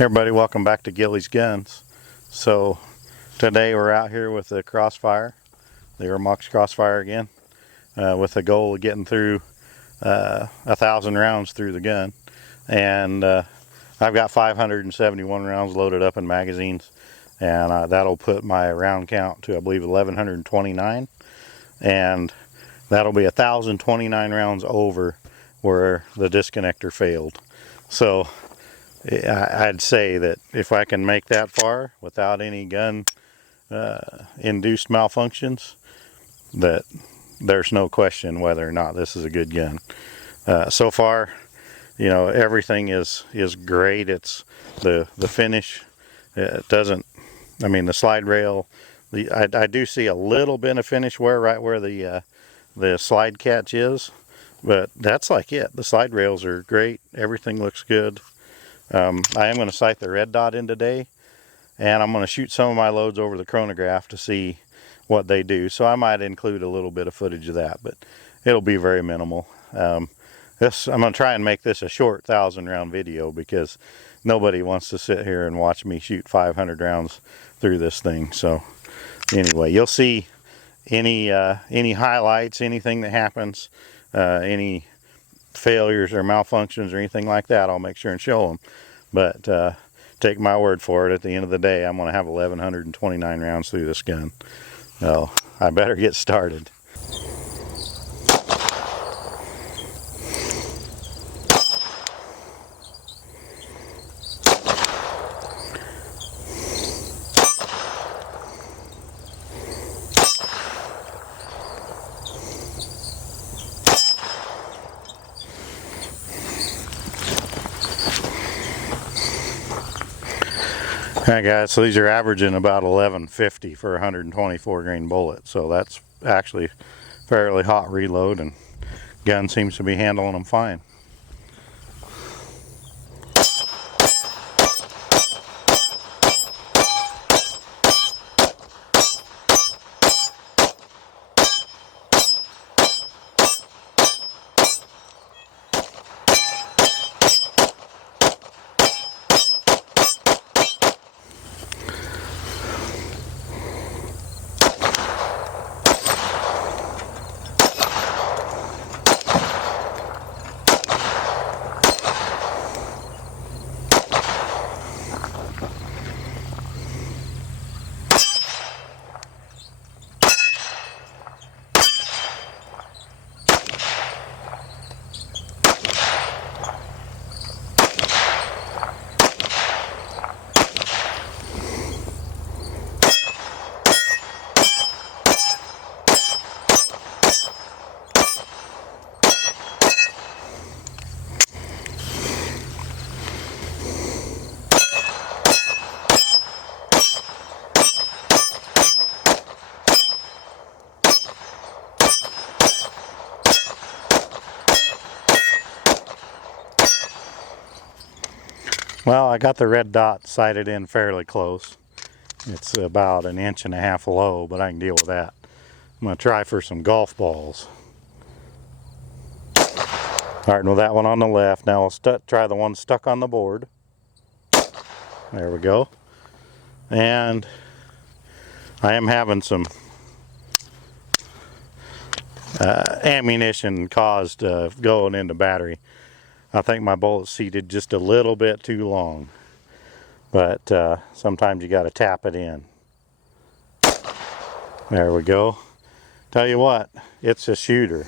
Everybody, welcome back to Gilly's Guns. So today we're out here with the Crossfire, the Ermox Crossfire again, with the goal of getting through 1,000 rounds through the gun. And I've got 571 rounds loaded up in magazines, and that'll put my round count to, I believe, 1,129, and that'll be 1,029 rounds over where the disconnector failed. So I'd say that if I can make that far without any gun induced malfunctions, that there's no question whether or not this is a good gun. So far, you know, everything is great. It's the finish. It doesn't, I mean, the slide rail, I do see a little bit of finish wear right where the slide catch is, but that's like it. The slide rails are great. Everything looks good. I am going to sight the red dot in today, and I'm going to shoot some of my loads over the chronograph to see what they do. So I might include a little bit of footage of that, but it'll be very minimal. I'm going to try and make this a short 1,000 round video because nobody wants to sit here and watch me shoot 500 rounds through this thing. So anyway, you'll see any highlights, anything that happens, any failures or malfunctions or anything like that, I'll make sure and show them. But take my word for it, at the end of the day, I'm going to have 1,129 rounds through this gun. So I better get started. Alright guys, so these are averaging about 1150 for a 124 grain bullet, so that's actually fairly hot reload, and gun seems to be handling them fine. Well, I got the red dot sighted in fairly close. It's about 1.5 inches low, but I can deal with that. I'm going to try for some golf balls. Starting with that one on the left. Now we'll try the one stuck on the board. There we go. And I am having some ammunition caused going into battery. I think my bullet seated just a little bit too long, but sometimes you got to tap it in. There we go. Tell you what, it's a shooter.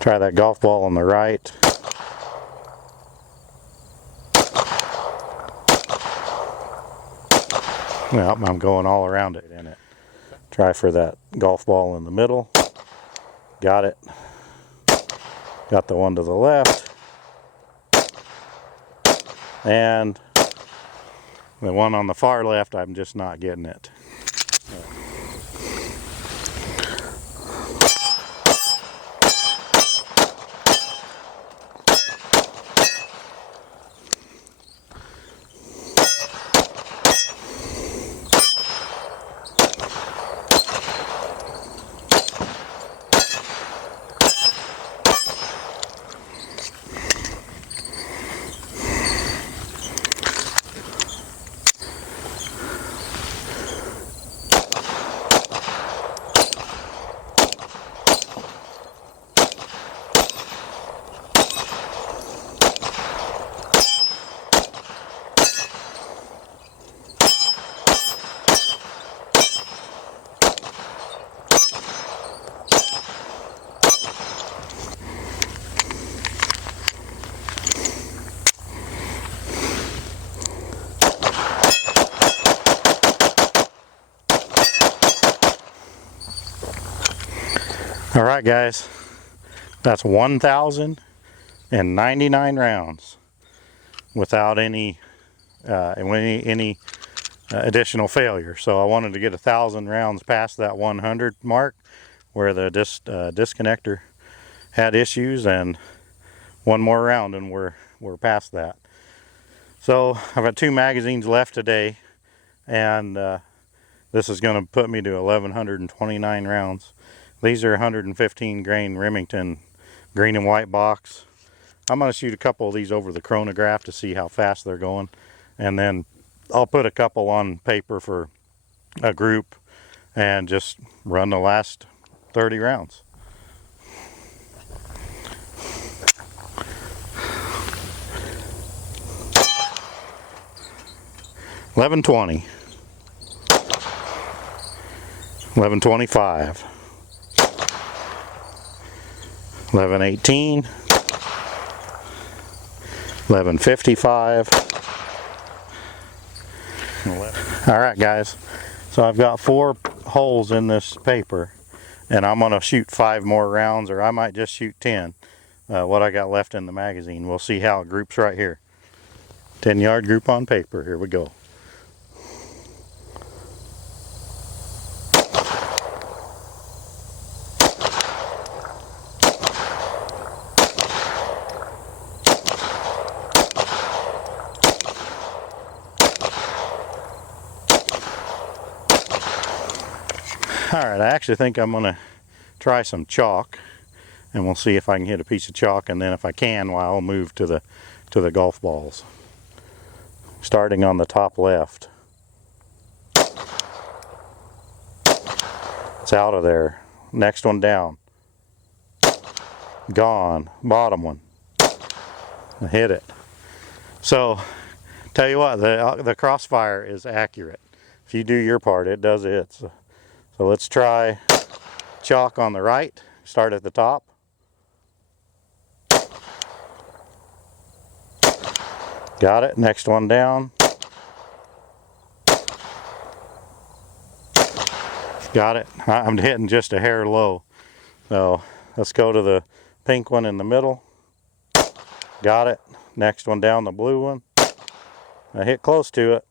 Try that golf ball on the right. Well, I'm going all around it in it. Try for that golf ball in the middle. Got it. Got the one to the left. And the one on the far left, I'm just not getting it. All right, guys, that's 1,099 rounds without any additional failure. So I wanted to get 1,000 rounds past that 100 mark where the disconnector had issues, and one more round and we're past that. So I've got 2 magazines left today, and this is going to put me to 1,129 rounds. These are 115 grain Remington green and white box. I'm going to shoot a couple of these over the chronograph to see how fast they're going, and then I'll put a couple on paper for a group and just run the last 30 rounds. $11.20, $11.25, $11.18, $11.55. All right, guys, so I've got 4 holes in this paper, and I'm going to shoot 5 more rounds, or I might just shoot 10. What I got left in the magazine. We'll see how it groups right here. 10-yard group on paper. Here we go. Alright, I actually think I'm going to try some chalk, and we'll see if I can hit a piece of chalk, and then if I can, well, I'll move to the golf balls. Starting on the top left. It's out of there. Next one down. Gone. Bottom one. I hit it. So, tell you what, the crossfire is accurate. If you do your part, it does it. So let's try chalk on the right. Start at the top. Got it. Next one down. Got it. I'm hitting just a hair low. So let's go to the pink one in the middle. Got it. Next one down, the blue one. I hit close to it.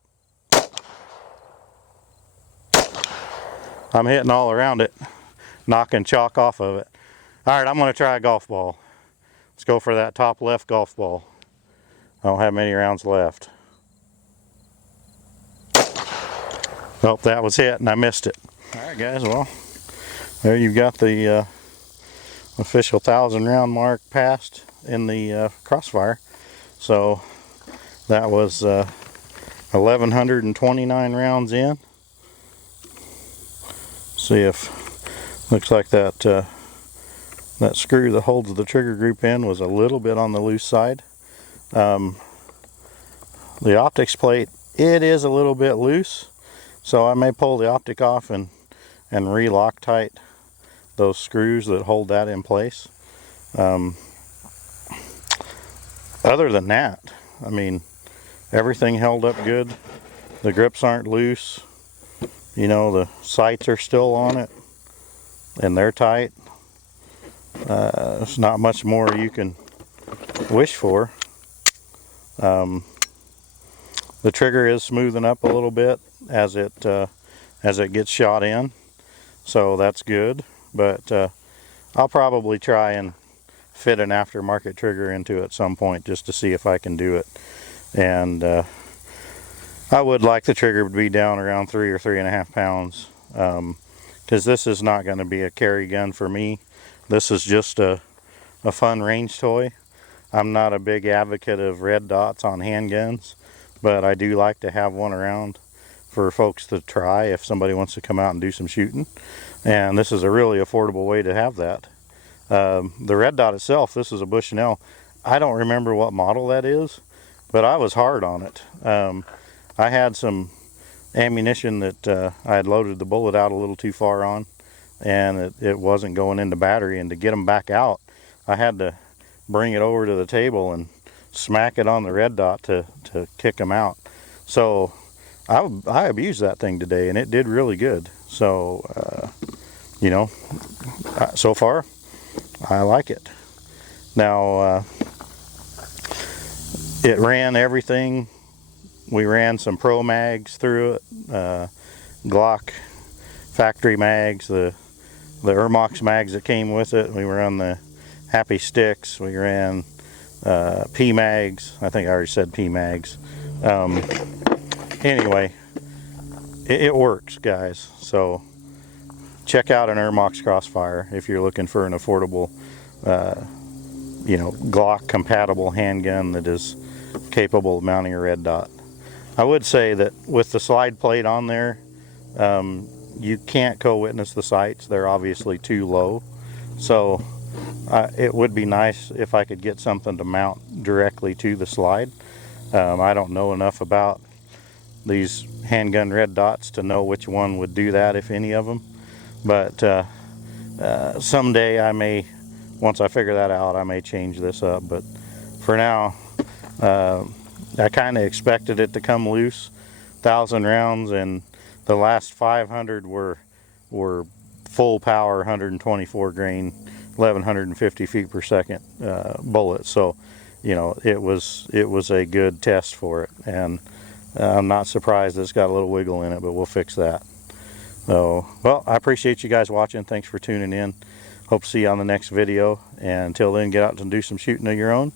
I'm hitting all around it, knocking chalk off of it. All right, I'm going to try a golf ball. Let's go for that top left golf ball. I don't have many rounds left. Oh, that was hit and I missed it. All right, guys, well, there you've got the official 1,000 round mark passed in the crossfire. So that was 1,129 rounds in. See if, looks like that that screw that holds the trigger group in was a little bit on the loose side. The optics plate, it is a little bit loose, so I may pull the optic off and re-Loctite those screws that hold that in place. Other than that, I mean, everything held up good. The grips aren't loose. You know, the sights are still on it, and they're tight. There's not much more you can wish for. The trigger is smoothing up a little bit as it gets shot in, so that's good. But I'll probably try and fit an aftermarket trigger into it at some point just to see if I can do it. And I would like the trigger to be down around 3 or 3.5 pounds, because this is not going to be a carry gun for me. This is just a fun range toy. I'm not a big advocate of red dots on handguns, but I do like to have one around for folks to try if somebody wants to come out and do some shooting. And this is a really affordable way to have that. The red dot itself, this is a Bushnell. I don't remember what model that is, but I was hard on it. I had some ammunition that I had loaded the bullet out a little too far on, and it wasn't going into battery, and to get them back out I had to bring it over to the table and smack it on the red dot to kick them out. So I abused that thing today, and it did really good. So you know, so far I like it. Now it ran everything. We ran some Pro mags through it, Glock factory mags, the Ermox mags that came with it. We ran the Happy Sticks. We ran P mags. I think I already said P mags. Anyway, it works, guys. So check out an Ermox Crossfire if you're looking for an affordable, you know, Glock compatible handgun that is capable of mounting a red dot. I would say that with the slide plate on there, you can't co-witness the sights. They're obviously too low. So it would be nice if I could get something to mount directly to the slide. I don't know enough about these handgun red dots to know which one would do that, if any of them. But someday I may, once I figure that out, I may change this up. But for now, I kind of expected it to come loose, 1,000 rounds, and the last 500 were full power, 124 grain, 1,150 feet per second bullets. So, you know, it was a good test for it, and I'm not surprised it's got a little wiggle in it, but we'll fix that. So, well, I appreciate you guys watching. Thanks for tuning in. Hope to see you on the next video, and until then, get out and do some shooting of your own.